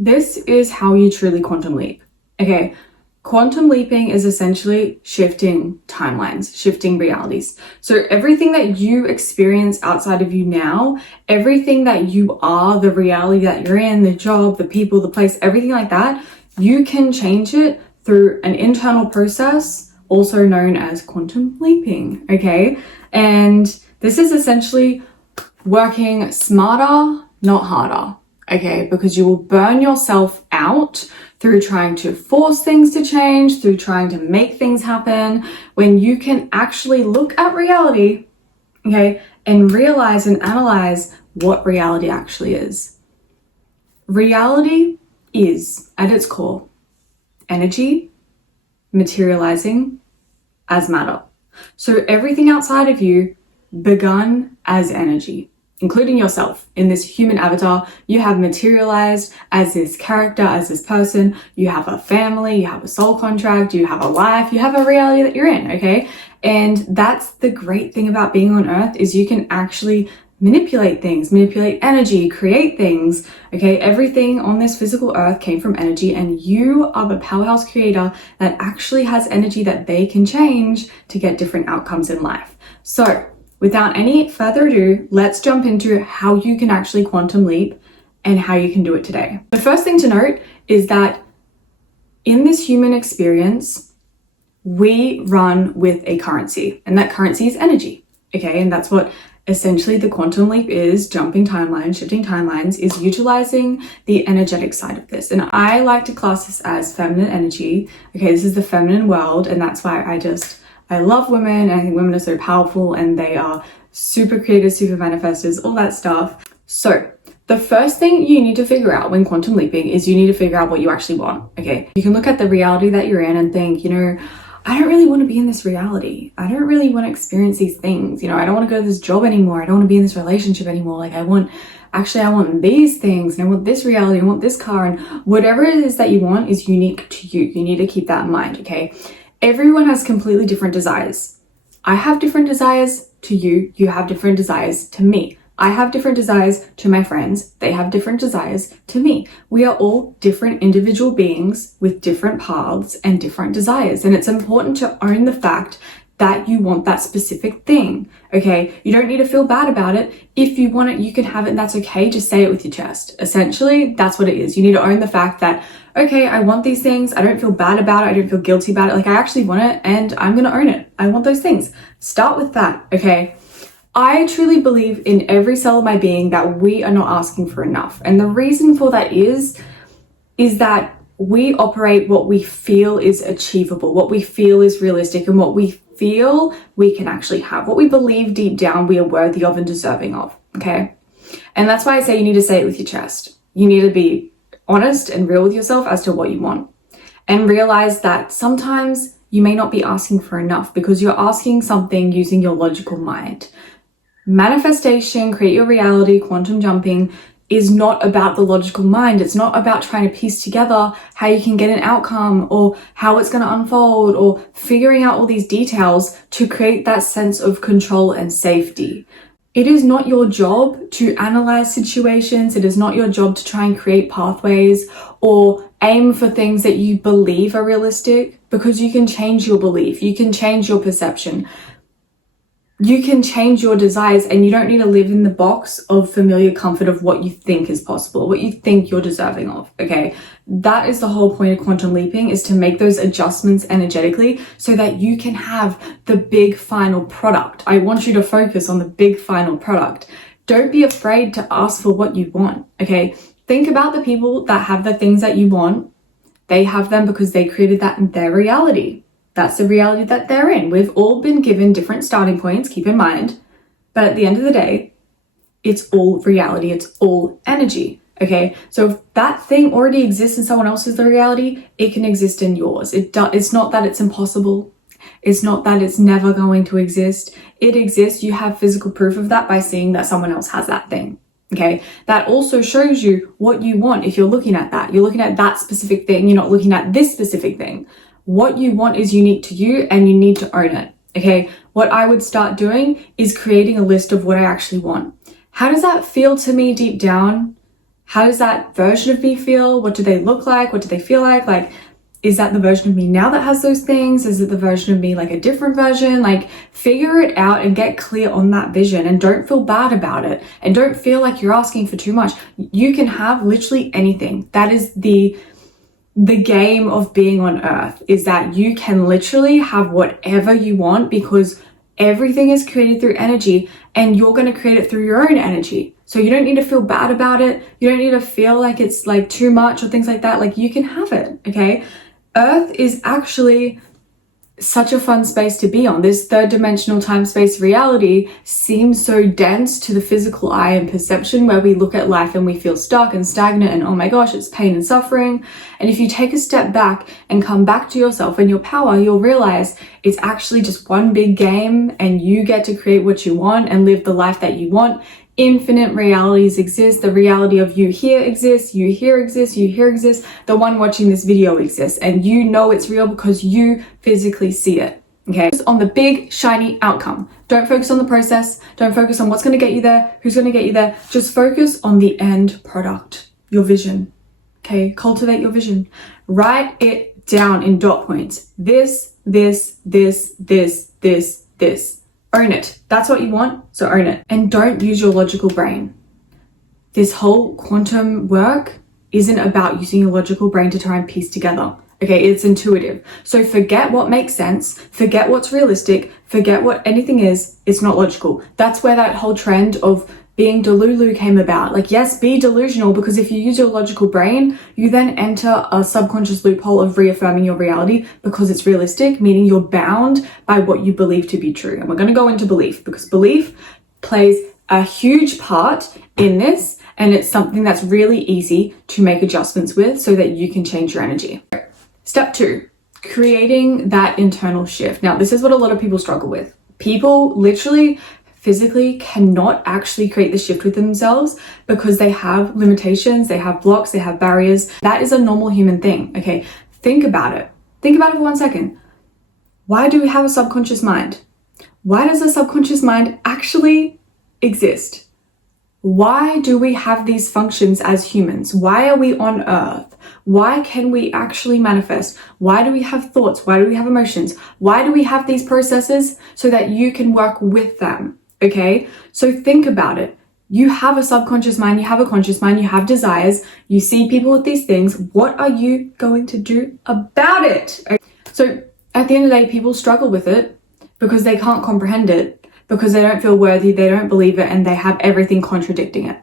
This is how you truly quantum leap. Okay, quantum leaping is essentially shifting timelines, shifting realities. So everything that you experience outside of you now, everything that you are, the reality that you're in, the job, the people, the place, everything like that, you can change it through an internal process, also known as quantum leaping, okay? And this is essentially working smarter, not harder. Okay, because you will burn yourself out through trying to force things to change, through trying to make things happen, when you can actually look at reality, okay, and realize and analyze what reality actually is. Reality is, at its core, energy materializing as matter. So everything outside of you begun as energy, including yourself. In this human avatar, you have materialized as this character, as this person. You have a family, you have a soul contract, you have a life, you have a reality that you're in, okay? And that's the great thing about being on Earth, is you can actually manipulate things, manipulate energy, create things, okay? Everything on this physical Earth came from energy, and you are the powerhouse creator that actually has energy that they can change to get different outcomes in life. So, without any further ado, let's jump into how you can actually quantum leap and how you can do it today. The first thing to note is that in this human experience, we run with a currency, and that currency is energy, okay? And that's what essentially the quantum leap is. Jumping timelines, shifting timelines, is utilizing the energetic side of this. And I like to class this as feminine energy. Okay, this is the feminine world, and that's why I love women, and I think women are so powerful, and they are super creators, super manifestors, all that stuff. So the first thing you need to figure out when quantum leaping is you need to figure out what you actually want, okay? You can look at the reality that you're in and think, you know, I don't really want to be in this reality. I don't really want to experience these things. You know, I don't want to go to this job anymore. I don't want to be in this relationship anymore. Like I want these things, and I want this reality, I want this car, and whatever it is that you want is unique to you. You need to keep that in mind, okay? Everyone has completely different desires. I have different desires to you. You have different desires to me. I have different desires to my friends. They have different desires to me. We are all different individual beings with different paths and different desires. And it's important to own the fact that you want that specific thing, okay? You don't need to feel bad about it. If you want it, you can have it, and that's okay. Just say it with your chest. Essentially, that's what it is. You need to own the fact that, okay, I want these things. I don't feel bad about it. I don't feel guilty about it. Like, I actually want it, and I'm going to own it. I want those things. Start with that, okay? I truly believe in every cell of my being that we are not asking for enough. And the reason for that is that we operate what we feel is achievable, what we feel is realistic, and what we feel we can actually have, what we believe deep down we are worthy of and deserving of, okay? And that's why I say you need to say it with your chest. You need to be honest and real with yourself as to what you want, and realize that sometimes you may not be asking for enough because you're asking something using your logical mind. Manifestation, create your reality, quantum jumping is not about the logical mind. It's not about trying to piece together how you can get an outcome or how it's going to unfold or figuring out all these details to create that sense of control and safety. It is not your job to analyze situations. It is not your job to try and create pathways or aim for things that you believe are realistic, because you can change your belief. You can change your perception. You can change your desires, and you don't need to live in the box of familiar comfort of what you think is possible, what you think you're deserving of, okay? That is the whole point of quantum leaping, is to make those adjustments energetically so that you can have the big final product. I want you to focus on the big final product. Don't be afraid to ask for what you want, okay? Think about the people that have the things that you want. They have them because they created that in their reality. That's the reality that they're in. We've all been given different starting points, keep in mind. But at the end of the day, it's all reality. It's all energy, okay? So if that thing already exists in someone else's reality, it can exist in yours. It's not that it's impossible. It's not that it's never going to exist. It exists. You have physical proof of that by seeing that someone else has that thing, okay? That also shows you what you want if you're looking at that. You're looking at that specific thing. You're not looking at this specific thing. What you want is unique to you, and you need to own it, okay? What I would start doing is creating a list of what I actually want. How does that feel to me deep down? How does that version of me feel? What do they look like? What do they feel like? Like, is that the version of me now that has those things? Is it the version of me, like a different version? Like, figure it out and get clear on that vision, and don't feel bad about it. And don't feel like you're asking for too much. You can have literally anything. That is the game of being on earth, is that you can literally have whatever you want, because everything is created through energy, and you're going to create it through your own energy. So you don't need to feel bad about it. You don't need to feel like it's like too much or things like that. Like, you can have it, okay? Earth is actually such a fun space to be on. This third dimensional time-space reality seems so dense to the physical eye and perception, where we look at life and we feel stuck and stagnant and, oh my gosh, it's pain and suffering. And if you take a step back and come back to yourself and your power, you'll realize it's actually just one big game, and you get to create what you want and live the life that you want. Infinite realities exist. The reality of you here exists, you here exists, you here exists. The one watching this video exists, and you know it's real because you physically see it. Okay, focus on the big shiny outcome. Don't focus on the process. Don't focus on what's going to get you there, who's going to get you there. Just focus on the end product, your vision. Okay, cultivate your vision. Write it down in dot points. This. Own it. That's what you want, so own it. And don't use your logical brain. This whole quantum work isn't about using your logical brain to try and piece together. Okay, it's intuitive. So forget what makes sense, forget what's realistic, forget what anything is. It's not logical. That's where that whole trend of being delulu came about. Like, yes, be delusional, because if you use your logical brain, you then enter a subconscious loophole of reaffirming your reality because it's realistic, meaning you're bound by what you believe to be true. And we're going to go into belief, because belief plays a huge part in this, and it's something that's really easy to make adjustments with so that you can change your energy. Step 2, creating that internal shift. Now, this is what a lot of people struggle with. People literally physically cannot actually create the shift with themselves because they have limitations, they have blocks, they have barriers. That is a normal human thing, okay? Think about it. Think about it for 1 second. Why do we have a subconscious mind? Why does a subconscious mind actually exist? Why do we have these functions as humans? Why are we on earth? Why can we actually manifest? Why do we have thoughts? Why do we have emotions? Why do we have these processes? So that you can work with them. Okay, so think about it. You have a subconscious mind, you have a conscious mind, you have desires, you see people with these things. What are you going to do about it? Okay? So at the end of the day, people struggle with it because they can't comprehend it, because they don't feel worthy, they don't believe it, and they have everything contradicting it.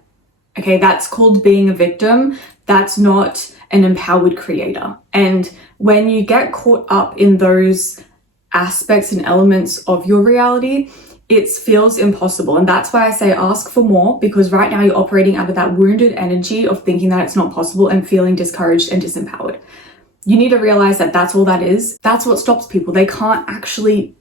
Okay, that's called being a victim. That's not an empowered creator. And when you get caught up in those aspects and elements of your reality, it feels impossible. And that's why I say ask for more, because right now you're operating out of that wounded energy of thinking that it's not possible and feeling discouraged and disempowered. You need to realize that that's all that is. That's what stops people. They can't actually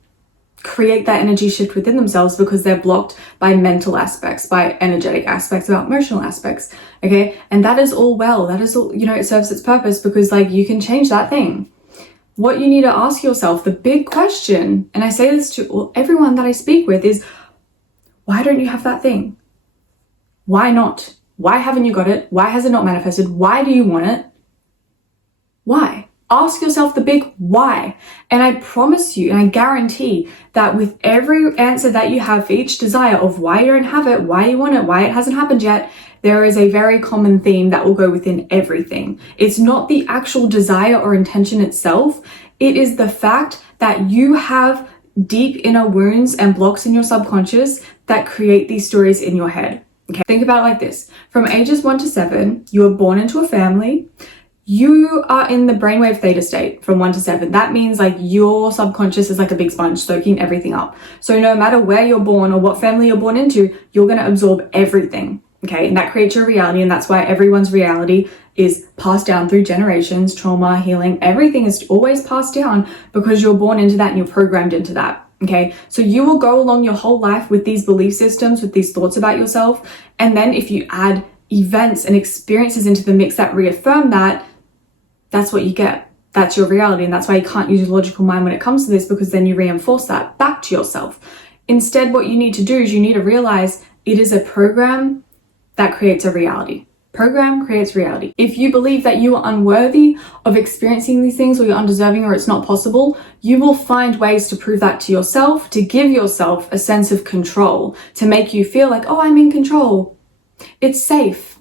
create that energy shift within themselves because they're blocked by mental aspects, by energetic aspects, about emotional aspects. Okay. And that is all well. That is all, you know, it serves its purpose, because like you can change that thing. What you need to ask yourself, the big question, and I say this to everyone that I speak with, is why don't you have that thing? Why not? Why haven't you got it? Why has it not manifested? Why do you want it? Why? Ask yourself the big why. And I promise you, and I guarantee that with every answer that you have for each desire of why you don't have it, why you want it, why it hasn't happened yet, there is a very common theme that will go within everything. It's not the actual desire or intention itself. It is the fact that you have deep inner wounds and blocks in your subconscious that create these stories in your head. Okay, think about it like this. From ages 1 to 7, you were born into a family. You are in the brainwave theta state from 1 to 7. That means like your subconscious is like a big sponge soaking everything up. So no matter where you're born or what family you're born into, you're going to absorb everything. Okay, and that creates your reality, and that's why everyone's reality is passed down through generations, trauma, healing. Everything is always passed down because you're born into that and you're programmed into that. Okay, so you will go along your whole life with these belief systems, with these thoughts about yourself, and then if you add events and experiences into the mix that reaffirm that, that's what you get. That's your reality, and that's why you can't use your logical mind when it comes to this, because then you reinforce that back to yourself. Instead, what you need to do is you need to realize it is a program that creates a reality. Program creates reality. If you believe that you are unworthy of experiencing these things, or you're undeserving, or it's not possible, you will find ways to prove that to yourself, to give yourself a sense of control, to make you feel like, oh, I'm in control. It's safe.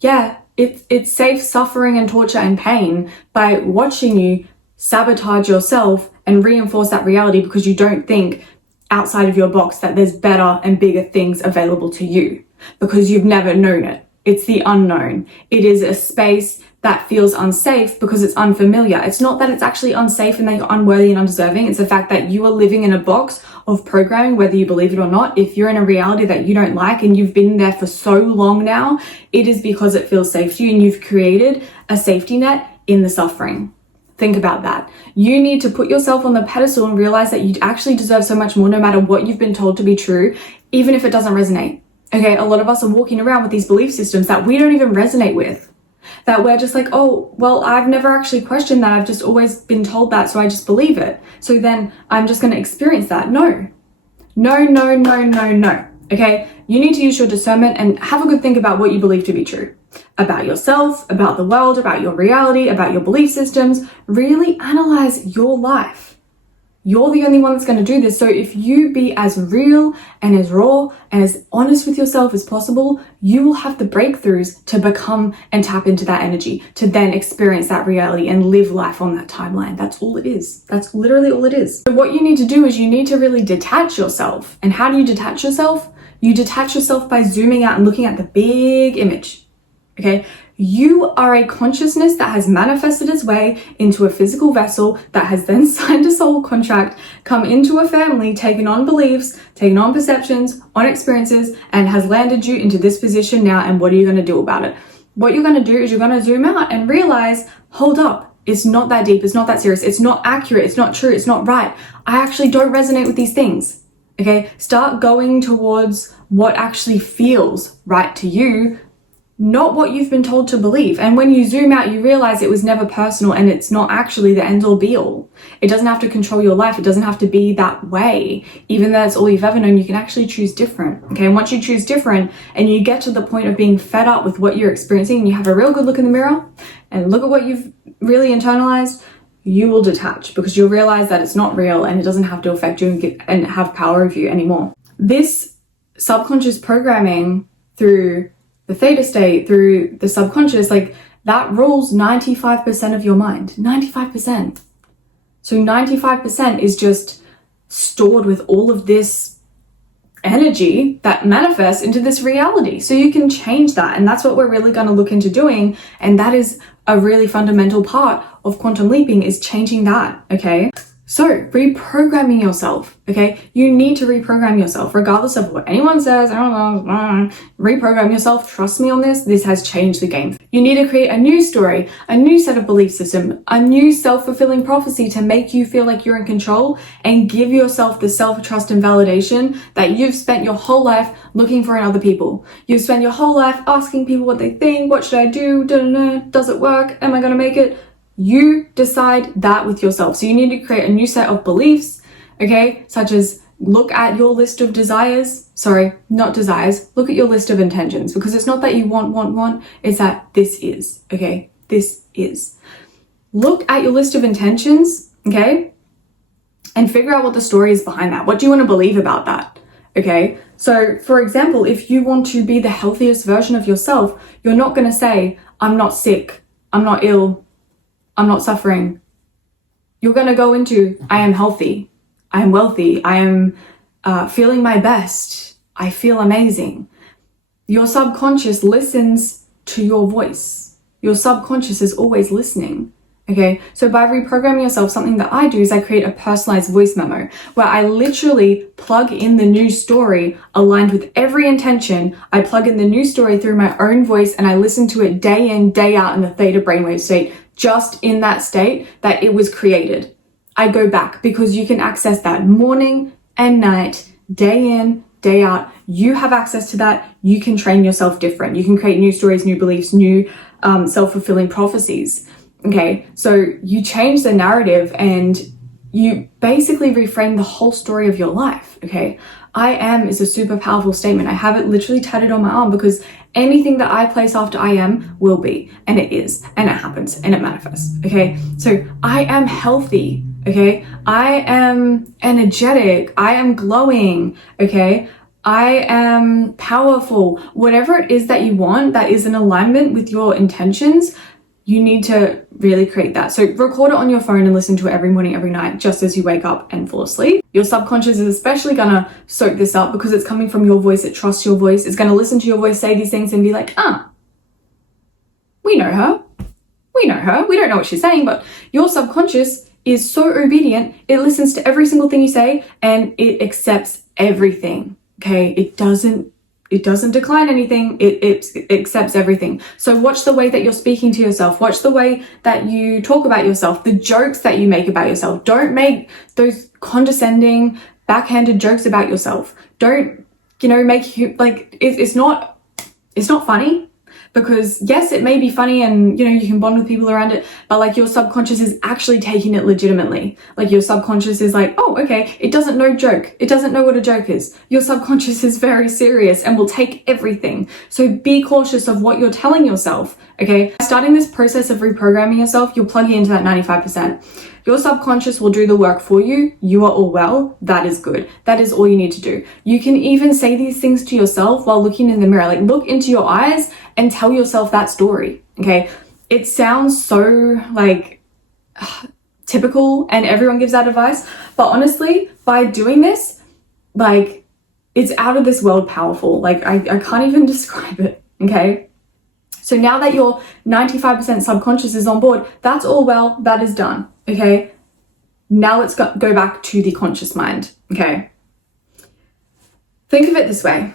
Yeah, it's safe suffering and torture and pain by watching you sabotage yourself and reinforce that reality because you don't think outside of your box that there's better and bigger things available to you because you've never known it. It's the unknown. It is a space that feels unsafe because it's unfamiliar. It's not that it's actually unsafe and that you're unworthy and undeserving. It's the fact that you are living in a box of programming, whether you believe it or not. If you're in a reality that you don't like and you've been there for so long now, it is because it feels safe to you and you've created a safety net in the suffering. Think about that. You need to put yourself on the pedestal and realize that you actually deserve so much more no matter what you've been told to be true, even if it doesn't resonate. Okay, a lot of us are walking around with these belief systems that we don't even resonate with. That we're just like, oh, well, I've never actually questioned that. I've just always been told that, so I just believe it. So then I'm just going to experience that. No. Okay, you need to use your discernment and have a good think about what you believe to be true. About yourself, about the world, about your reality, about your belief systems. Really analyze your life. You're the only one that's going to do this. So if you be as real and as raw and as honest with yourself as possible, you will have the breakthroughs to become and tap into that energy, to then experience that reality and live life on that timeline. That's all it is. That's literally all it is. So what you need to do is you need to really detach yourself. And how do you detach yourself? You detach yourself by zooming out and looking at the big image. Okay? You are a consciousness that has manifested its way into a physical vessel that has then signed a soul contract, come into a family, taken on beliefs, taken on perceptions, on experiences, and has landed you into this position now. And what are you going to do about it? What you're going to do is you're going to zoom out and realize, hold up, it's not that deep, it's not that serious, it's not accurate, it's not true, it's not right. I actually don't resonate with these things. Okay, start going towards what actually feels right to you, not what you've been told to believe. And when you zoom out, you realize it was never personal and it's not actually the end all be all. It doesn't have to control your life. It doesn't have to be that way. Even though that's all you've ever known, you can actually choose different. Okay, and once you choose different and you get to the point of being fed up with what you're experiencing and you have a real good look in the mirror and look at what you've really internalized, you will detach because you'll realize that it's not real and it doesn't have to affect you and have power over you anymore. This subconscious programming through the theta state, through the subconscious, like that rules 95% of your mind. 95%. So 95% is just stored with all of this energy that manifests into this reality. So you can change that. And that's what we're really going to look into doing. And that is a really fundamental part of quantum leaping, is changing that. Okay. So reprogramming yourself, okay? You need to reprogram yourself regardless of what anyone says. I don't know, reprogram yourself. Trust me on this. This has changed the game. You need to create a new story, a new set of belief system, a new self-fulfilling prophecy to make you feel like you're in control and give yourself the self-trust and validation that you've spent your whole life looking for in other people. You've spent your whole life asking people what they think. What should I do? Does it work? Am I going to make it? You decide that with yourself. So you need to create a new set of beliefs, okay? Such as look at your list of desires. Sorry, not desires. Look at your list of intentions, because it's not that you want. It's that this is, okay? This is. Look at your list of intentions, okay? And figure out what the story is behind that. What do you want to believe about that? Okay? So for example, if you want to be the healthiest version of yourself, you're not going to say, I'm not sick, I'm not ill, I'm not suffering. You're going to go into, I am healthy, I am wealthy, I am feeling my best, I feel amazing. Your subconscious listens to your voice. Your subconscious is always listening. Okay, so by reprogramming yourself, something that I do is I create a personalized voice memo where I literally plug in the new story aligned with every intention. I plug in the new story through my own voice and I listen to it day in, day out in the theta brainwave state, just in that state that it was created. I go back because you can access that morning and night, day in, day out. You have access to that. You can train yourself different. You can create new stories, new beliefs, new self-fulfilling prophecies. Okay, so you change the narrative and you basically reframe the whole story of your life, okay? I am is a super powerful statement. I have it literally tatted on my arm because anything that I place after I am will be, and it is, and it happens, and it manifests, okay? So I am healthy, okay? I am energetic. I am glowing, okay? I am powerful. Whatever it is that you want that is in alignment with your intentions, you need to really create that. So record it on your phone and listen to it every morning, every night, just as you wake up and fall asleep. Your subconscious is especially gonna soak this up because it's coming from your voice. It trusts your voice. It's gonna listen to your voice say these things and be like, we know her. We know her. We don't know what she's saying, but your subconscious is so obedient. It listens to every single thing you say and it accepts everything. Okay, it doesn't decline anything. It accepts everything. So watch the way that you're speaking to yourself. Watch the way that you talk about yourself, the jokes that you make about yourself. Don't make those condescending, backhanded jokes about yourself. Don't, make you like, it's not funny. Because yes, it may be funny and, you can bond with people around it, but like your subconscious is actually taking it legitimately. Like your subconscious is like, oh, okay, it doesn't know joke. It doesn't know what a joke is. Your subconscious is very serious and will take everything. So be cautious of what you're telling yourself, okay? Starting this process of reprogramming yourself, you're plugging into that 95%. Your subconscious will do the work for you. You are all well. That is good. That is all you need to do. You can even say these things to yourself while looking in the mirror. Like look into your eyes and tell yourself that story, okay? It sounds so like typical and everyone gives that advice. But honestly, by doing this, like it's out of this world powerful. Like I can't even describe it, okay? So now that your 95% subconscious is on board, that's all well, that is done. Okay, now let's go back to the conscious mind, okay? Think of it this way.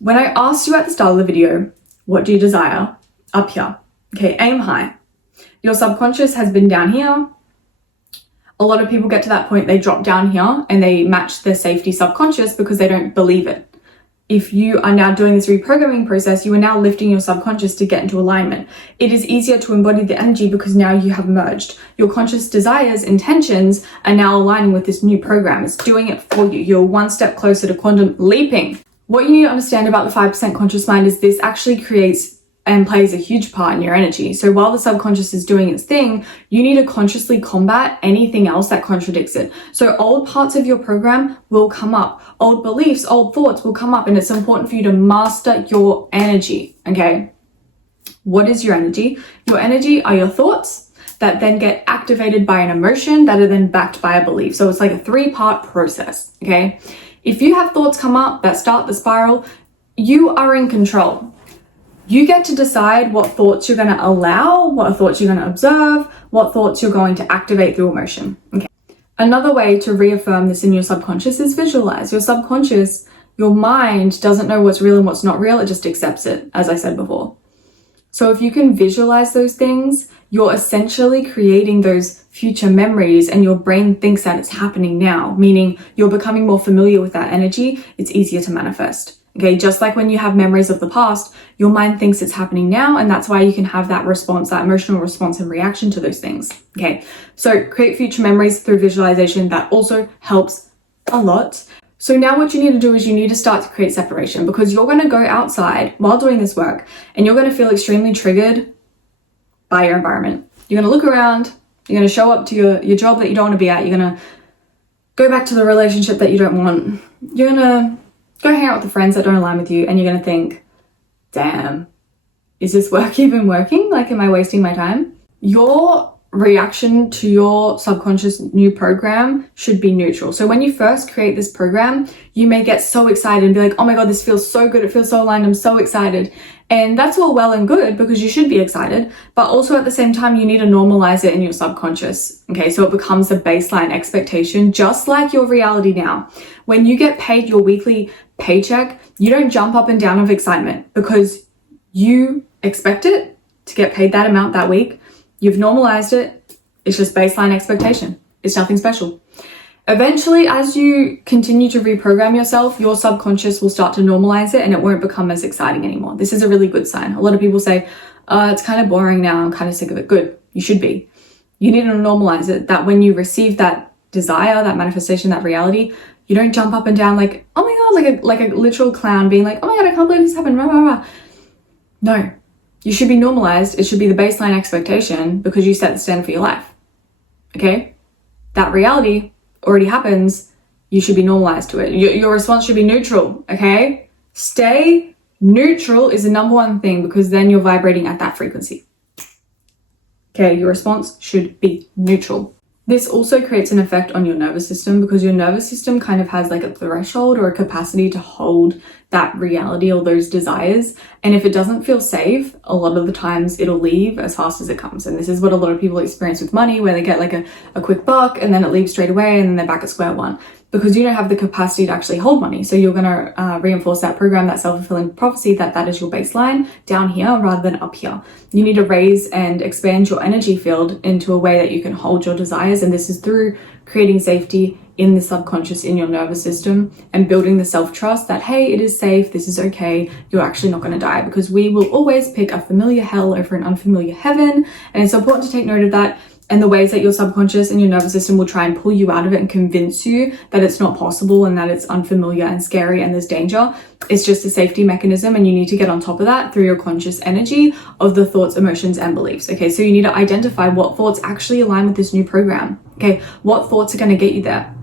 When I asked you at the start of the video, what do you desire? Up here, okay, aim high. Your subconscious has been down here. A lot of people get to that point, they drop down here and they match their safety subconscious because they don't believe it. If you are now doing this reprogramming process, you are now lifting your subconscious to get into alignment. It is easier to embody the energy because now you have merged. Your conscious desires, intentions are now aligning with this new program. It's doing it for you. You're one step closer to quantum leaping. What you need to understand about the 5% conscious mind is this actually creates and plays a huge part in your energy. So while the subconscious is doing its thing, you need to consciously combat anything else that contradicts it. So old parts of your program will come up. Old beliefs, old thoughts will come up, and it's important for you to master your energy, okay? What is your energy? Your energy are your thoughts that then get activated by an emotion that are then backed by a belief. So it's like a 3-part process, okay? If you have thoughts come up that start the spiral, you are in control. You get to decide what thoughts you're going to allow, what thoughts you're going to observe, what thoughts you're going to activate through emotion. Okay. Another way to reaffirm this in your subconscious is visualize. Your subconscious, your mind doesn't know what's real and what's not real. It just accepts it, as I said before. So if you can visualize those things, you're essentially creating those future memories and your brain thinks that it's happening now, meaning you're becoming more familiar with that energy. It's easier to manifest. Okay, just like when you have memories of the past, your mind thinks it's happening now, and that's why you can have that response, that emotional response and reaction to those things. Okay, so create future memories through visualization. That also helps a lot. So now what you need to do is you need to start to create separation, because you're going to go outside while doing this work and you're going to feel extremely triggered by your environment. You're going to look around, you're going to show up to your job that you don't want to be at, you're going to go back to the relationship that you don't want, you're going to go hang out with the friends that don't align with you, and you're going to think, damn, is this work even working? Like, am I wasting my time? Your reaction to your subconscious new program should be neutral. So when you first create this program, you may get so excited and be like, oh my God, this feels so good. It feels so aligned. I'm so excited. And that's all well and good because you should be excited, but also at the same time, you need to normalize it in your subconscious. Okay, so it becomes a baseline expectation, just like your reality now. When you get paid your weekly paycheck, you don't jump up and down of excitement because you expect it to get paid that amount that week. You've normalized it. It's just baseline expectation. It's nothing special. Eventually, as you continue to reprogram yourself, your subconscious will start to normalize it and it won't become as exciting anymore. This is a really good sign. A lot of people say, it's kind of boring now. I'm kind of sick of it. Good. You should be. You need to normalize it, that when you receive that desire, that manifestation, that reality, You don't jump up and down like, oh my God, like a literal clown being like, oh my God, I can't believe this happened, rah, rah, rah. No, you should be normalized. It should be the baseline expectation because you set the standard for your life. Okay? That reality already happens. You should be normalized to it. Your response should be neutral. Okay? Stay neutral is the number one thing because then you're vibrating at that frequency. Okay, your response should be neutral. This also creates an effect on your nervous system because your nervous system kind of has like a threshold or a capacity to hold that reality or those desires. And if it doesn't feel safe, a lot of the times it'll leave as fast as it comes. And this is what a lot of people experience with money, where they get like a quick buck and then it leaves straight away and then they're back at square one because you don't have the capacity to actually hold money. So you're going to reinforce that program, that self-fulfilling prophecy, that is your baseline down here rather than up here. You need to raise and expand your energy field into a way that you can hold your desires. And this is through creating safety in the subconscious, in your nervous system, and building the self-trust that, hey, it is safe, this is okay, you're actually not going to die, because we will always pick a familiar hell over an unfamiliar heaven. And it's important to take note of that and the ways that your subconscious and your nervous system will try and pull you out of it and convince you that it's not possible and that it's unfamiliar and scary and there's danger. It's just a safety mechanism, and you need to get on top of that through your conscious energy of the thoughts, emotions, and beliefs. Okay, so you need to identify what thoughts actually align with this new program. Okay, what thoughts are going to get you there?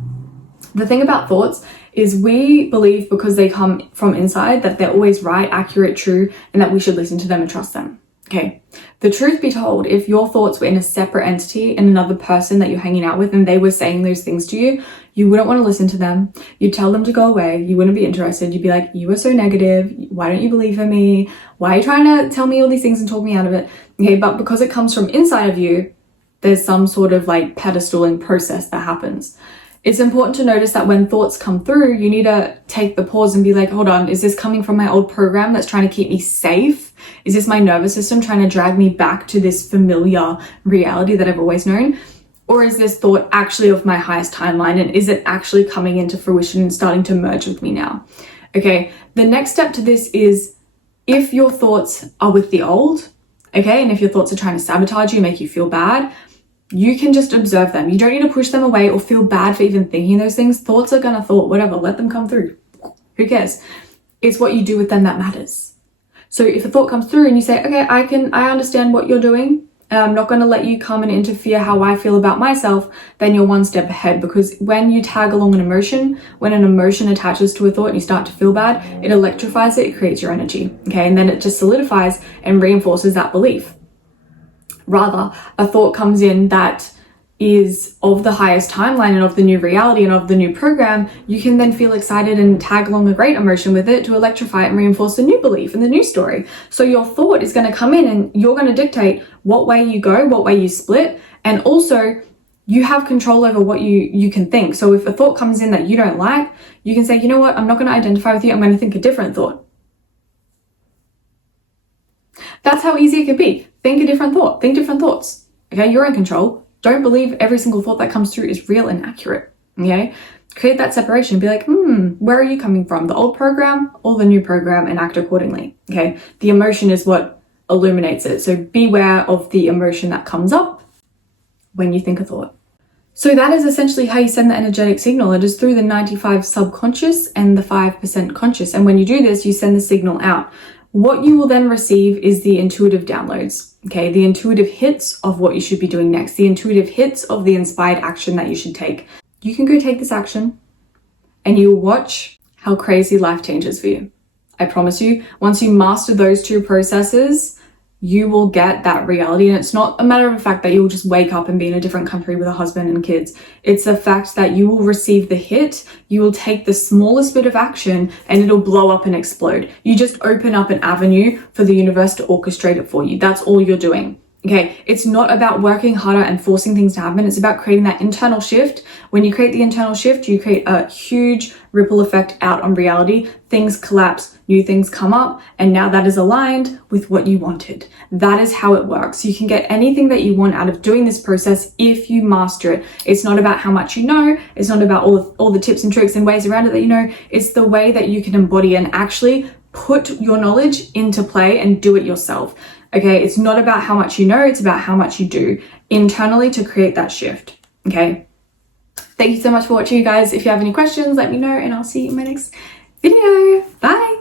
The thing about thoughts is we believe because they come from inside that they're always right, accurate, true, and that we should listen to them and trust them. Okay. The truth be told, if your thoughts were in a separate entity and another person that you're hanging out with and they were saying those things to you, you wouldn't want to listen to them. You'd tell them to go away. You wouldn't be interested. You'd be like, you were so negative. Why don't you believe in me? Why are you trying to tell me all these things and talk me out of it? Okay. But because it comes from inside of you, there's some sort of like pedestaling process that happens. It's important to notice that when thoughts come through, you need to take the pause and be like, hold on, is this coming from my old program that's trying to keep me safe? Is this my nervous system trying to drag me back to this familiar reality that I've always known? Or is this thought actually of my highest timeline, and is it actually coming into fruition and starting to merge with me now? Okay, the next step to this is if your thoughts are with the old, okay, and if your thoughts are trying to sabotage you, make you feel bad, you can just observe them. You don't need to push them away or feel bad for even thinking those things. Thoughts are gonna thought, whatever, let them come through. Who cares? It's what you do with them that matters. So if a thought comes through and you say, okay, I understand what you're doing, and I'm not gonna let you come and interfere how I feel about myself, then you're one step ahead. Because when you tag along an emotion, when an emotion attaches to a thought and you start to feel bad, it electrifies it, it creates your energy, okay? And then it just solidifies and reinforces that belief. Rather, a thought comes in that is of the highest timeline and of the new reality and of the new program, you can then feel excited and tag along a great emotion with it to electrify it and reinforce the new belief and the new story. So your thought is going to come in and you're going to dictate what way you go, what way you split, and also you have control over what you can think. So if a thought comes in that you don't like, you can say, you know what, I'm not going to identify with you, I'm going to think a different thought. That's how easy it can be. Think a different thought. Think different thoughts. Okay, you're in control. Don't believe every single thought that comes through is real and accurate. Okay, create that separation. Be like, where are you coming from? The old program or the new program, and act accordingly. Okay, the emotion is what illuminates it. So beware of the emotion that comes up when you think a thought. So that is essentially how you send the energetic signal. It is through the 95 subconscious and the 5% conscious. And when you do this, you send the signal out. What you will then receive is the intuitive downloads, okay? The intuitive hits of what you should be doing next, the intuitive hits of the inspired action that you should take. You can go take this action and you'll watch how crazy life changes for you. I promise you, once you master those two processes, you will get that reality. And it's not a matter of the fact that you'll just wake up and be in a different country with a husband and kids. It's the fact that you will receive the hit, you will take the smallest bit of action and it'll blow up and explode. You just open up an avenue for the universe to orchestrate it for you. That's all you're doing. Okay, it's not about working harder and forcing things to happen. It's about creating that internal shift. When you create the internal shift, you create a huge ripple effect out on reality. Things collapse, new things come up, and now that is aligned with what you wanted. That is how it works. You can get anything that you want out of doing this process if you master it. It's not about how much you know. It's not about all the tips and tricks and ways around it that you know. It's the way that you can embody and actually put your knowledge into play and do it yourself. Okay, it's not about how much you know, it's about how much you do internally to create that shift. Okay, Thank you so much for watching, you guys. If you have any questions, let me know and I'll see you in my next video. Bye.